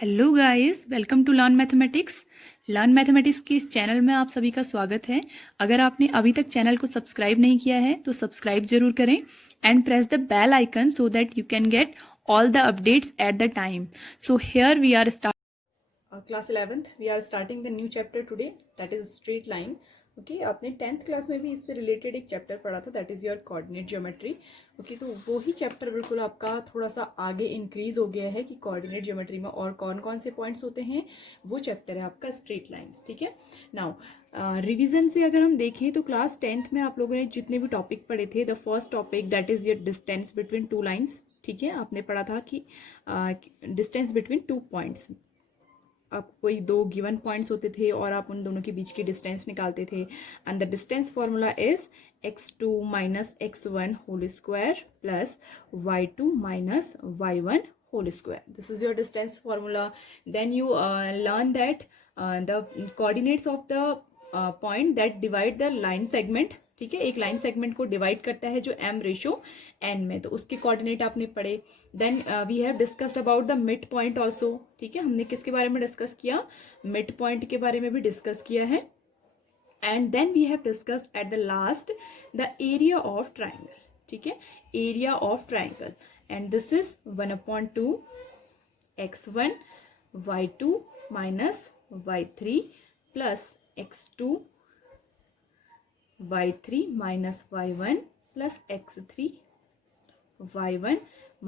Hello guys, welcome to learn mathematics के इस channel में आप सभी का स्वागत है। अगर आपने अभी तक चैनल को सब्सक्राइब नहीं किया है तो सब्सक्राइब जरूर करें and press the bell icon so that you can get all the updates at the time. So here we are class 11th we are starting the new chapter today, that is straight line. Okay आपने 10th class में भी इससे related एक chapter पढ़ा था, that is your coordinate geometry. Okay तो वो ही chapter बिल्कुल आपका थोड़ा सा आगे इंक्रीज हो गया है कि कोऑर्डिनेट ज्योमेट्री में और कौन कौन से पॉइंट्स होते हैं. वो चैप्टर है आपका स्ट्रेट लाइंस. ठीक है, नाउ रिवीजन से अगर हम देखें तो क्लास 10th में आप लोगों ने जितने भी टॉपिक पढ़े थे, the first topic that is your distance between two lines. ठीक है, आपने पढ़ा था कि डिस्टेंस बिटवीन टू पॉइंट्स, आप कोई दो गिवन पॉइंट्स होते थे और आप उन दोनों के बीच की डिस्टेंस निकालते थे. And the distance formula is x2 minus x1 whole square plus y2 minus y1 whole square. This is your distance formula. Then you learn that the coordinates of the point that divide the line segment. ठीक है, एक line segment को divide करता है जो m ratio n में, तो उसके कोऑर्डिनेट आपने पढ़े. Then we have discussed about the mid point also. ठीक है, हमने किसके बारे में डिस्कस किया? मिड पॉइंट के बारे में भी डिस्कस किया है. And then we have discussed at the last the area of triangle. ठीक है, area of triangle, and this is 1/2 x1 y2 minus y3 plus x2 y3 minus y1 plus x3 y1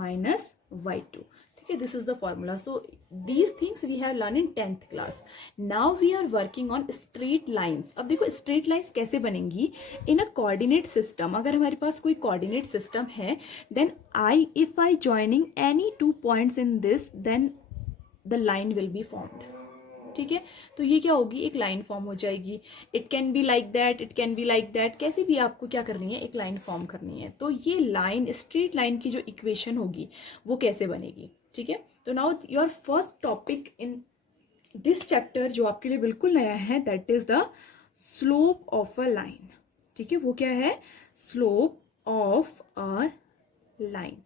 minus y2. ठीक है, this is the formula. So these things we have learned in 10th class. Now we are working on straight lines. अब देखो straight lines कैसे बनेंगी in a coordinate system. अगर हमारे पास कोई coordinate system है, then if I joining any two points in this, then the line will be formed. ठीक है, तो ये क्या होगी? एक लाइन फॉर्म हो जाएगी. It can be like that, it can be like that, कैसे भी आपको क्या करनी है, एक लाइन फॉर्म करनी है. तो ये लाइन, स्ट्रेट लाइन की जो इक्वेशन होगी वो कैसे बनेगी. ठीक है, तो now your first topic in this chapter जो आपके लिए बिल्कुल नया है, that is the slope of a line. ठीक है, वो क्या है? Slope of a line.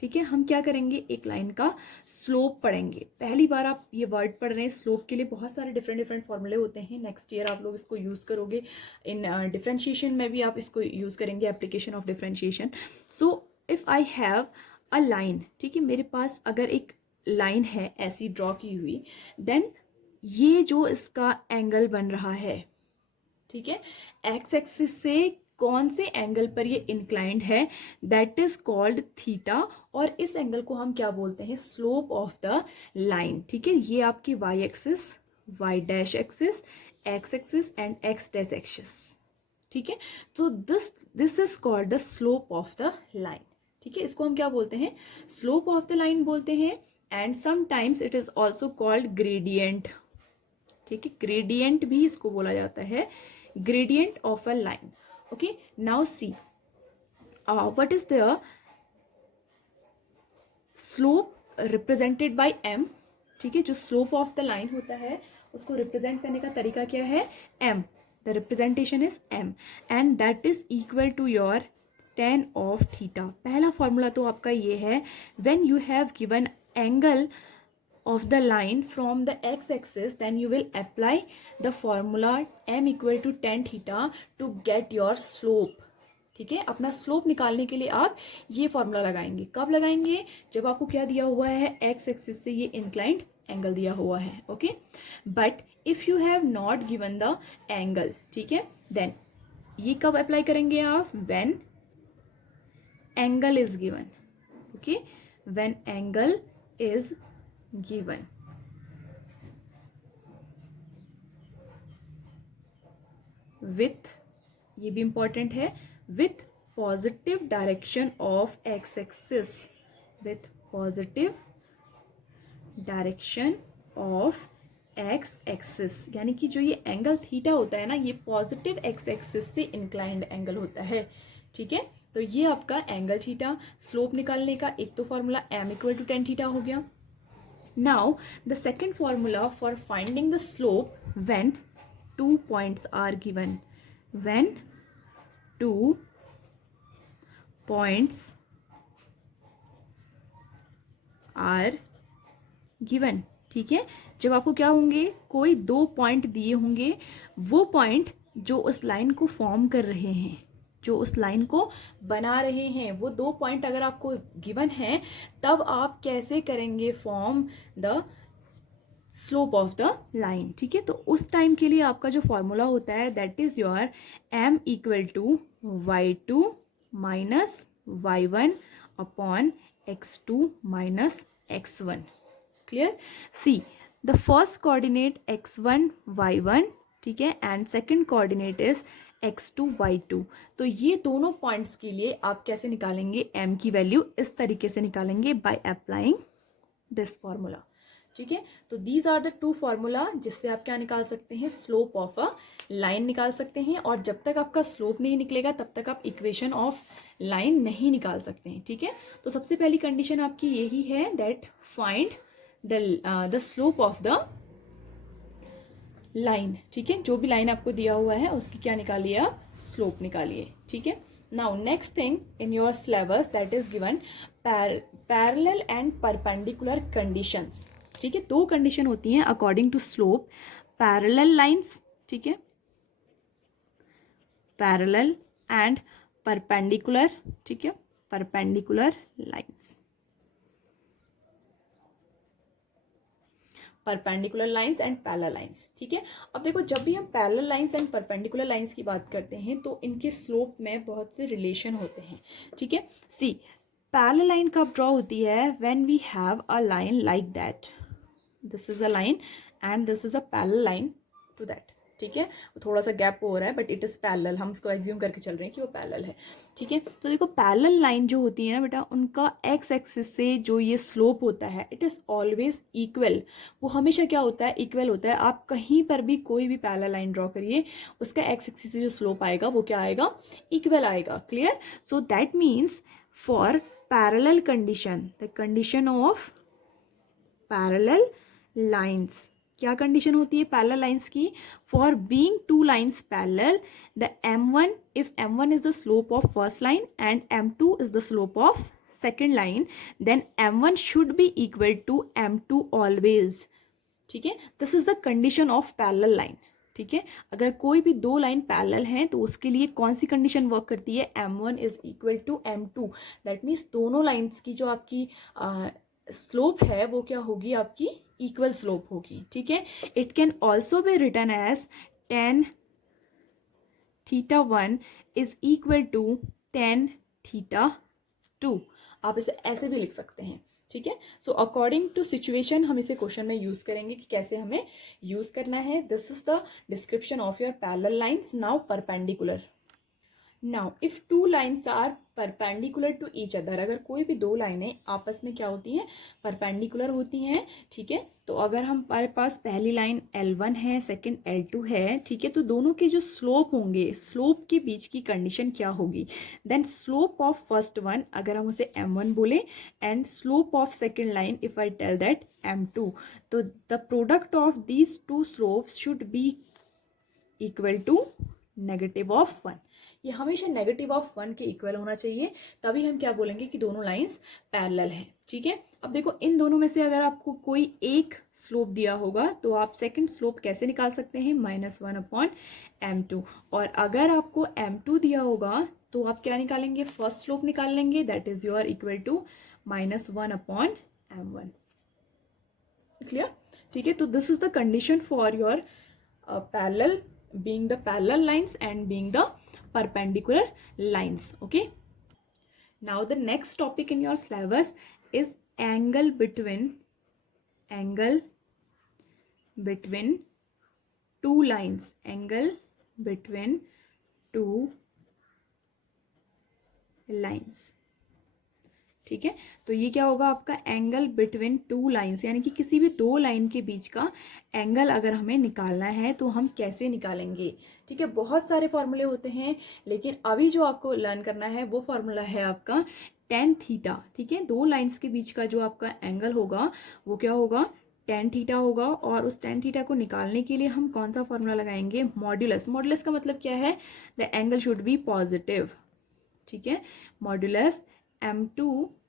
ठीक है, हम क्या करेंगे? एक लाइन का स्लोप पढ़ेंगे. पहली बार आप ये वर्ड पढ़ रहे हैं. स्लोप के लिए बहुत सारे डिफरेंट फॉर्मूले होते हैं. नेक्स्ट ईयर आप लोग इसको यूज़ करोगे. इन डिफरेंशिएशन में भी आप इसको यूज़ करेंगे, application of differentiation. So if I have a line, ठीक है, मेरे पास अगर एक लाइन है ऐसी ड्रॉ की हुई, देन ये जो इसका एंगल बन रहा है, ठीक है, एक्स एक्सिस से कौन से एंगल पर ये इंक्लाइंड है, दैट इज कॉल्ड थीटा. और इस एंगल को हम क्या बोलते हैं? Slope of the line. ठीक है, ये आपकी Y axis, Y dash axis, X axis and X dash axis. ठीक है, तो this is called the slope of the line. ठीक है, इसको हम क्या बोलते हैं? स्लोप ऑफ द लाइन बोलते हैं. And sometimes it is also called gradient. ठीक है, ग्रेडियंट भी इसको बोला जाता है, gradient of a line. Okay, now see what is the slope represented by m. ठीक है, जो स्लोप ऑफ द लाइन होता है उसको रिप्रेजेंट करने का तरीका क्या है? m. The representation is m and that is equal to your tan of theta. पहला फॉर्मूला तो आपका ये है, when you have given angle of the line from the x-axis, then you will apply the formula m equal to tan theta to get your slope. ठीक है, अपना slope निकालने के लिए आप ये फॉर्मूला लगाएंगे. कब लगाएंगे? जब आपको क्या दिया हुआ है? एक्स एक्सिस से ये इंक्लाइंड एंगल दिया हुआ है. Okay, but if you have not given the angle, ठीक है, देन ये कब अप्लाई करेंगे आप? When angle is given. Okay, when angle is given. With, ये भी इंपॉर्टेंट है, with positive direction of x axis, with positive direction of x axis. यानी कि जो ये एंगल थीटा होता है ना, ये पॉजिटिव x एक्सिस से इंक्लाइंड एंगल होता है. ठीक है, तो ये आपका एंगल थीटा. स्लोप निकालने का एक तो formula m equal to tan theta हो गया. Now the second formula for finding the slope when two points are given. When two points are given. ठीक है, जब आपको क्या होंगे, कोई 2 पॉइंट दिए होंगे, वो पॉइंट जो उस लाइन को फॉर्म कर रहे हैं, जो उस लाइन को बना रहे हैं, वो 2 पॉइंट अगर आपको गिवन है, तब आप कैसे करेंगे form the slope of the line. ठीक है, तो उस टाइम के लिए आपका जो फॉर्मूला होता है that is your m equal to y2 minus y1 upon x2 minus x1। Clear? See the first coordinate x1 y1, ठीक है, and second coordinate is x2 y2। तो ये दोनों पॉइंट्स के लिए आप कैसे निकालेंगे m की वैल्यू? इस तरीके से निकालेंगे बाय अप्लाइंग दिस फॉर्मूला। ठीक है, तो दीज आर द 2 फॉर्मूला जिससे आप क्या निकाल सकते हैं, स्लोप ऑफ अ लाइन निकाल सकते हैं। और जब तक आपका स्लोप नहीं निकलेगा तब तक आप इक्वेशन ऑफ लाइन नहीं निकाल सकते हैं। ठीक है, तो सबसे पहली कंडीशन आपकी यही है that find the slope of the line. ठीक है, जो भी लाइन आपको दिया हुआ है उसकी क्या निकालिए आप, स्लोप निकालिए। ठीक है, now next thing in your syllabus that is given parallel and perpendicular conditions. ठीक है, 2 कंडीशन होती हैं according to slope, parallel lines, ठीक है, पैरेलल एंड परपेंडिकुलर, ठीक है, perpendicular lines, perpendicular lines and parallel lines. ठीक है, अब देखो जब भी हम parallel lines and perpendicular lines की बात करते हैं तो इनके स्लोप में बहुत से रिलेशन होते हैं। ठीक है, सी पैरेलल लाइन कब ड्रॉ होती है, when we have a line like that, this is a line and this is a parallel line to that. ठीक है, थोड़ा सा गैप हो रहा है बट इट इज पैरेलल, हम इसको एज्यूम करके चल रहे हैं कि वो पैरेलल है। ठीक है, तो देखो पैरेलल लाइन जो होती है ना बेटा, उनका एक्स एक्सिस से जो ये स्लोप होता है इट इज ऑलवेज इक्वल। वो हमेशा क्या होता है, इक्वल होता है। आप कहीं पर भी कोई भी पैरेलल लाइन ड्रॉ करिए, उसका एक्स एक्सिस से जो स्लोप आएगा वो क्या आएगा, इक्वल आएगा। Clear? So that means for parallel condition, the condition of parallel lines, क्या कंडीशन होती है पैरेलल लाइंस की, for being 2 lines parallel the m1, if m1 is the slope of first line and m2 is the slope of second line, then m1 should be equal to m2 always. ठीक है, this is the condition of parallel line. ठीक है, अगर कोई भी 2 line parallel हैं तो उसके लिए कौन सी कंडीशन वर्क करती है, m1 is equal to m2। That means दोनों लाइंस की जो आपकी स्लोप है वो क्या होगी, आपकी इक्वल स्लोप होगी। ठीक है, it can also be written as tan θ1 is equal to tan θ2। आप इसे ऐसे भी लिख सकते हैं। ठीक है, सो अकॉर्डिंग टू सिचुएशन हम इसे क्वेश्चन में यूज करेंगे कि कैसे हमें यूज करना है। This is the description of your parallel lines. Now perpendicular, now if 2 lines are perpendicular to each other, अगर कोई भी 2 लाइनें आपस में क्या होती हैं, परपेंडिकुलर होती हैं। ठीक है, तो अगर हमारे पास पहली लाइन L1 है, सेकंड L2 है, ठीक है, तो दोनों के जो स्लोप होंगे, स्लोप के बीच की कंडीशन क्या होगी, then slope of first one अगर हम उसे m1 बोले and slope of second line if I tell that m2, तो the product of these 2 slopes should be equal to negative of 1। ये हमेशा नेगेटिव ऑफ 1 के इक्वल होना चाहिए, तभी हम क्या बोलेंगे कि दोनों लाइंस पैरेलल हैं। ठीक है, अब देखो इन दोनों में से अगर आपको कोई एक स्लोप दिया होगा तो आप सेकंड स्लोप कैसे निकाल सकते हैं, -1 अपॉन m2। और अगर आपको m2 दिया होगा तो आप क्या निकालेंगे, फर्स्ट स्लोप निकाल लेंगे, that is your equal to -1 upon m1। Clear? ठीक है, तो this is the condition for your parallel, being the parallel lines and being the perpendicular lines. Okay, now the next topic in your syllabus is angle between two lines, angle between 2 lines। ठीक है, तो ये क्या होगा आपका angle between 2 lines, यानी कि किसी भी 2 लाइन के बीच का एंगल अगर हमें निकालना है तो हम कैसे निकालेंगे। ठीक है, बहुत सारे फॉर्मूले होते हैं लेकिन अभी जो आपको लर्न करना है वो फॉर्मूला है आपका tan थीटा। ठीक है, 2 लाइंस के बीच का जो आपका एंगल होगा वो क्या होगा, tan थीटा होगा। और उस tan थीटा को निकालने के लिए हम कौन सा फॉर्मूला लगाएंगे, मॉड्यूलस। मॉड्यूलस का मतलब क्या है, the angle should be positive. ठीक है, मॉड्यूलस m2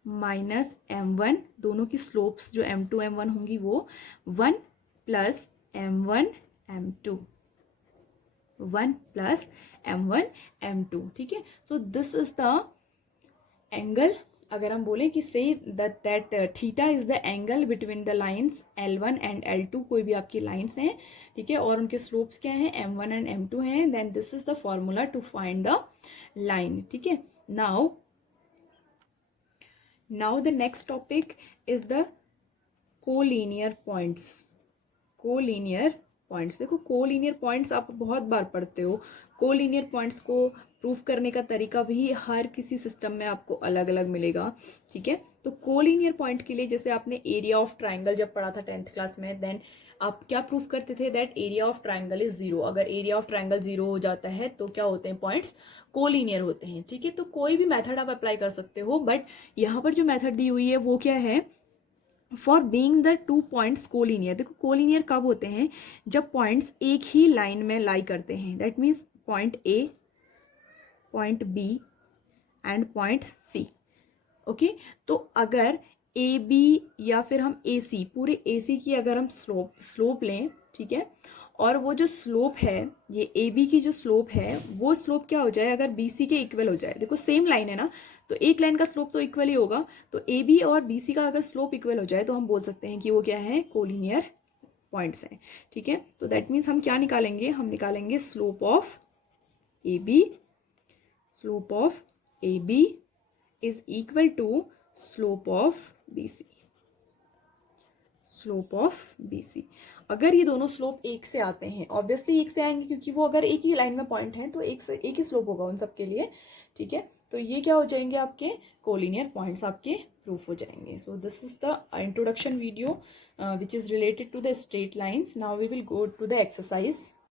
माइनस m1, दोनों की स्लोप्स जो m2 m1 होंगी वो 1 plus m1 m2, 1 plus m1 m2, ठीक है। सो दिस इज द एंगल, अगर हम बोलें कि say that theta is the angle between the lines L1 and L2, कोई भी आपकी लाइंस हैं, ठीक है, और उनके स्लोप्स क्या हैं, m1 एंड m2 हैं, then this is the formula to find the line, ठीक है। Now the next topic is the collinear points. Collinear points, देखो कोलिनियर पॉइंट्स आप बहुत बार पढ़ते हो। कोलिनियर पॉइंट्स को प्रूफ करने का तरीका भी हर किसी सिस्टम में आपको अलग अलग मिलेगा, ठीक है। तो कोलिनियर पॉइंट के लिए जैसे आपने एरिया ऑफ ट्राइंगल जब पढ़ा था 10th क्लास में, देन आप क्या प्रूफ करते थे, that area of triangle is 0। अगर एरिया ऑफ ट्राइंगल 0 हो जाता है तो क्या होते हैं, पॉइंट्स कोलिनियर होते हैं, ठीक है। तो कोई भी मेथड आप अप्लाई कर सकते हो, बट यहाँ पर जो मेथड दी हुई है वो क्या है, for being the 2 points collinear. देखो कोलिनियर कब होते हैं, जब पॉइंट्स एक ही लाइन में लाई करते हैं, that means point A, point B and point C, okay. तो अगर ए बी या फिर हम ए सी, पूरे ए सी की अगर हम स्लोप लें, ठीक है, और वो जो स्लोप है, ये ए बी की जो स्लोप है, वो स्लोप क्या हो जाए, अगर बी सी के इक्वल हो जाए, देखो सेम लाइन है ना, तो एक लाइन का स्लोप तो इक्वल ही होगा, तो ए बी और बी सी का अगर स्लोप इक्वल हो जाए तो हम बोल सकते हैं कि वो क्या है, कोलिनियर पॉइंट्स हैं, ठीक है। तो दैट मीन्स हम क्या निकालेंगे, हम निकालेंगे slope of A B, slope of A B is equal to slope of B C, slope of B C. अगर ये दोनों स्लोप एक से आते हैं, ऑब्वियसली एक से आएंगे क्योंकि वो अगर एक ही लाइन में पॉइंट हैं तो एक ही स्लोप होगा उन सब के लिए, ठीक है। तो ये क्या हो जाएंगे, आपके कोलिनियर पॉइंट्स आपके प्रूफ हो जाएंगे। So this is the introduction video which is related to the straight lines. Now we will go to the exercise